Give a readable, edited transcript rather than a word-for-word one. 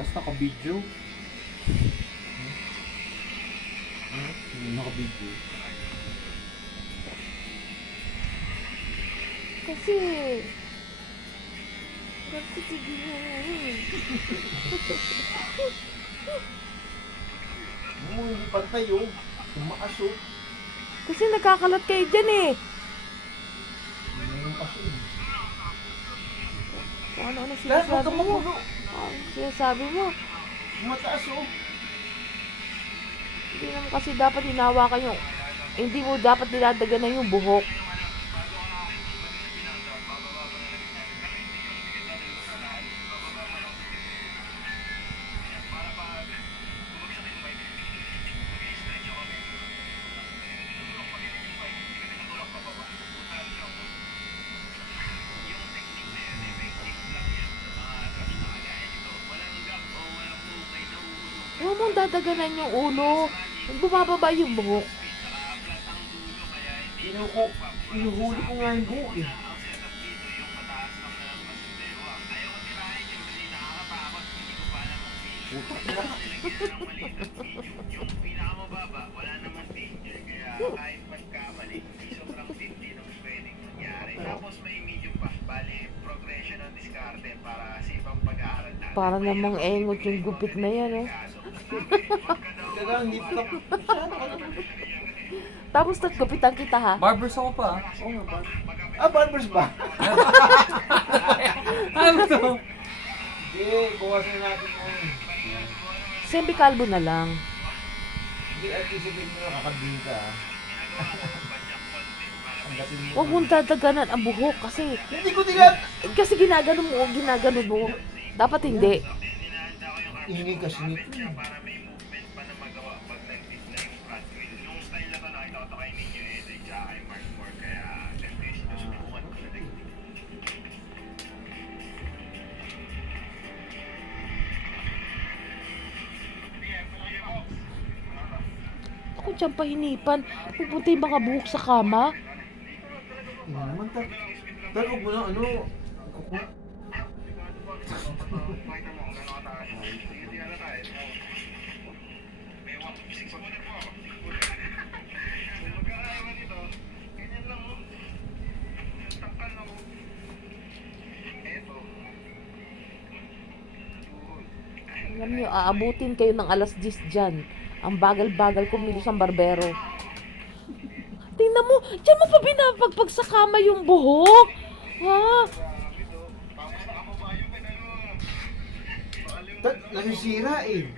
Tapos naka-video. Naka-video. Kasi... Nagtitigil na yun. Hindi pantay oh. Tumakas oh. Kasi nagkakalat kayo dyan eh. Hindi yung kaso eh. Ano Dahil huwag sinasabi kang mo? magulo. Ano sinasabi mo? Mataas oh. Hindi naman kasi dapat hinawakan yung... Hindi mo dapat dinadaganan yung buhok. Huwag mong dadaganan yung ulo. Bumababa yung buhok. Inuhuli ko nga yung buhok eh. Putak na. Yung pinakamababa, wala namang danger. Kaya kahit magkamali, sobrang tindi nung pwedeng mangyari. Tapos may medium pa. Bali, progression ng diskarte para sa ibang pag-aaral natin. Para namang engot yung gupit na yan, oh. Kaya hindi pa masyado ka naman. Tapos gupitan kita, ha? Barbers ako pa. Oo nga ba? Barbers ba? Ano to? Hindi, bawasan natin kung... Sempi kalbo na lang. Hindi, at least sabihin mo nakakabing ka ah. Ang gating mo. Huwag mong dadaganan ang buhok kasi... Hindi ko tigat! Kasi ginagano mo. Dapat hindi. Ingay kasi nito. Para may movement pa na magawa pag nag-display yung front wheel. Yung style na to nakita ko kay Ninyo Ede tsaka kay Mark Moore. Kaya siyempre sinusubukan ko na din. Ako dyan pahinipan. Pupunta yung mga buhok sa kama. Hindi naman tal huwag mo na ano. Kuku. Pakita mo kung gano'n kataas. Sige, di ano tayo. May 1.6 mo na po ako. Kung magkakayaman dito, ganyan lang mo. Takpan ako. Eto. Alam niyo, aabutin kayo ng alas 10 dyan. Ang bagal-bagal kumilos ang barbero. Tingnan mo, dyan mo pa binapagpag sa kama yung buhok. Ha? Tapos nakapaba yung ganun. Nasisira eh.